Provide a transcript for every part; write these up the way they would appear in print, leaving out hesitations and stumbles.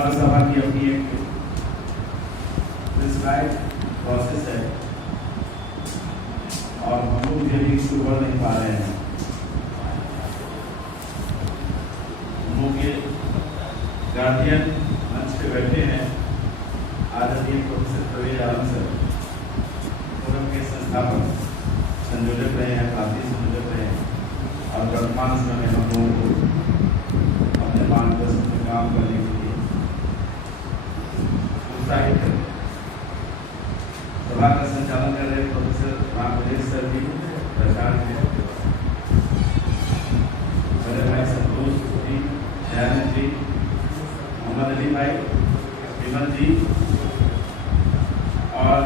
हर सभा की अपनी एक प्रिस्क्राइब प्रोसेस है और हम लोग भी इसको बढ़ नहीं पा रहे हैं। हम लोग के गार्जियन मंच पे बैठे हैं आदरणीय प्रोफेसर प्रवीण आलम सर, फोरम के संस्थापक, संयोजक रहे हैं, काफी संयोजक रहे हैं और वर्तमान समय में हम लोगों को अपने मार्गदर्शन में काम करने के लिए उत्साहित करें। सभा का संचालन कर रहे प्रोफेसर रामदेव सर जी, प्रचार में बड़े भाई संतोष जी, दयानंद जी, मोहम्मद अली भाई, विमल जी और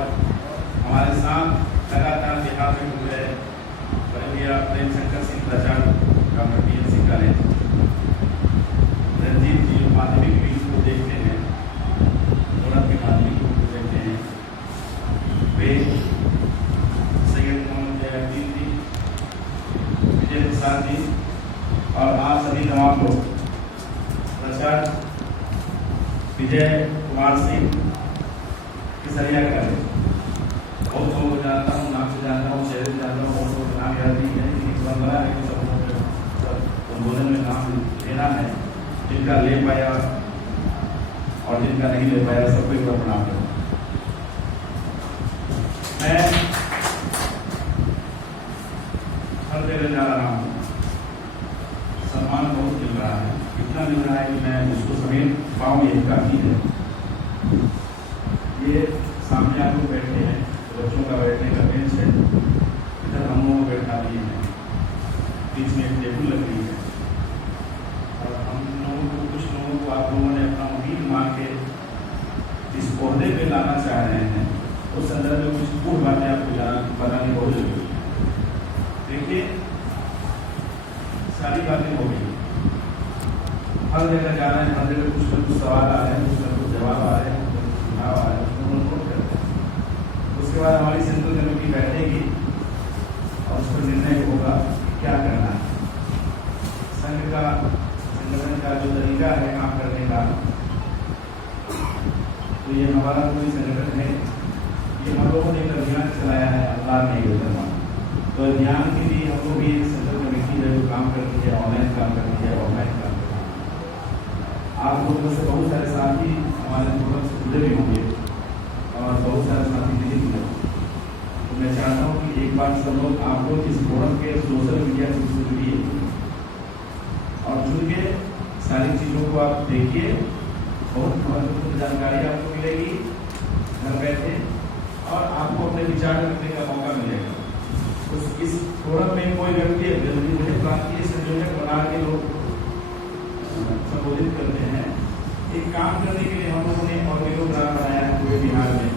हमारे साथ लगातार बिहार में घूम रहे प्रेम शंकर सिंह प्रचार डॉक्टर PNC कॉलेज, रंजीत जी माध्यमिक भी को देखते हैं, औरत के माध्यमिक को देखते हैं, वे सैयद मोहम्मद जयादीन जी, विजय प्रसाद जी और आप सभी तमाम लोग प्रचार विजय कुमार सिंह किसरिया कॉलेज, बहुत लोगों को जानता हूँ, नाम से जानता हूँ, शहर से जानता हूँ, बहुत लोगों का नाम याद नहीं है, लेकिन परंपरा है कि सब संबोधन में नाम लेना है। जिनका ले पाया और जिनका नहीं ले पाया सबको एक बार प्रणाम करूँ। मैं हर जगह जा रहा हूँ, सम्मान बहुत मिल रहा है, इतना मिल रहा है कि मैं उसको समेत पाऊँ यही काफी है। ये सामने आप लोग बैठे हैं, बच्चों का बैठने का बेंच है, इधर हम लोगों को बैठा दिए हैं, बीच में एक टेबल लग रही है और हम लोगों को, कुछ लोगों को आप लोगों ने अपना उम्मीद मान के इस पौधे पे लाना चाह रहे हैं। उस संदर्भ में कुछ पूर्ण बातें आपको बतानी बहुत जरूरी है। देखिए, सारी बातें हो गई, हर जगह जा रहे हैं, हर जगह कुछ न कुछ सवाल आ रहे हैं, कुछ न कुछ जवाब आ रहे हैं, कुछ सुझाव आ रहे हैं, नोट करते हैं। उसके बाद हमारी सेंट्रल कमेटी बैठेगी और उस पर निर्णय होगा क्या करना है। संघ का संगठन का जो तरीका है काम करने का, तो ये हमारा कोई संगठन है, ये हम लोगों ने एक अभियान चलाया है, अल्लाह नहीं करना। तो अभियान के लिए हम लोग भी सेंट्रल कमेटी है जो काम करती है, ऑनलाइन काम करती है, ऑफलाइन काम करती है। आप लोगों में से बहुत सारे साथी हमारे फोरम से जुड़े भी होंगे और बहुत सारे साथी नहीं जुड़े। तो मैं चाहता हूँ कि एक बार सब लोग, आप लोग इस फोरम के सोशल मीडिया से जुड़िए और जुड़ के सारी चीज़ों को आप देखिए, बहुत महत्वपूर्ण जानकारी आपको मिलेगी घर बैठे और आपको अपने विचार रखने का मौका मिलेगा। तो इस फोरम में कोई व्यक्ति मुझे प्रांतीय संयोजक बना के लोग संबोधित करते हैं। एक काम करने के लिए हम लोगों ने ऑर्गेनोग्राम बनाया है पूरे बिहार में,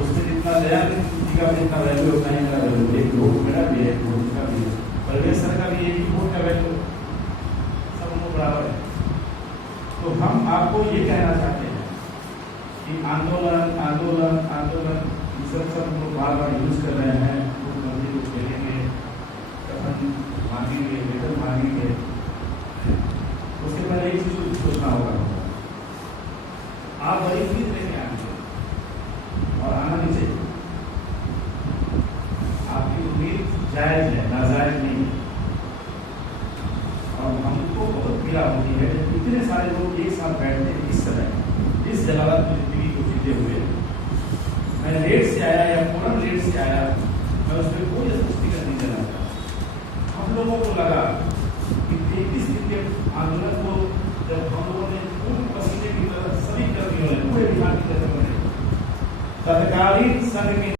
उससे जितना दयानंद जी का जितना वैल्यू होता है, मेरा वैल्यू एक वोट मेरा भी है, वोट का भी है, परवेश सर का भी एक ही वोट का वैल्यू, सब लोग बराबर है। तो हम आपको ये कहना चाहते हैं कि आंदोलन आंदोलन आंदोलन सब लोग बार बार यूज कर रहे हैं, मुख्यमंत्री को खेलेंगे, कफन मांगेंगे, वेतन मांगेंगे। उसके पहले एक चीज सोचना होगा, आप बड़ी चीज लेके आएंगे और आना नहीं चाहिए। आपकी उम्मीद जायज है, नाजायज नहीं है। और हमको बहुत पीड़ा होती है जब इतने सारे लोग एक साथ बैठते हैं इस समय, इस जलालत में जिंदगी को जीते हुए। मैं लेट से आया या पूर्ण लेट से आया, मैं उसमें कोई स्पष्टीकरण नहीं देना चाहता। हम लोगों को लगा कि 33 दिन के आंदोलन को जब हम लोगों ने पूर्ण पसीने की तरह सभी कर्मियों ने पूरे बिहार की तरफ तत्कालीन संघ के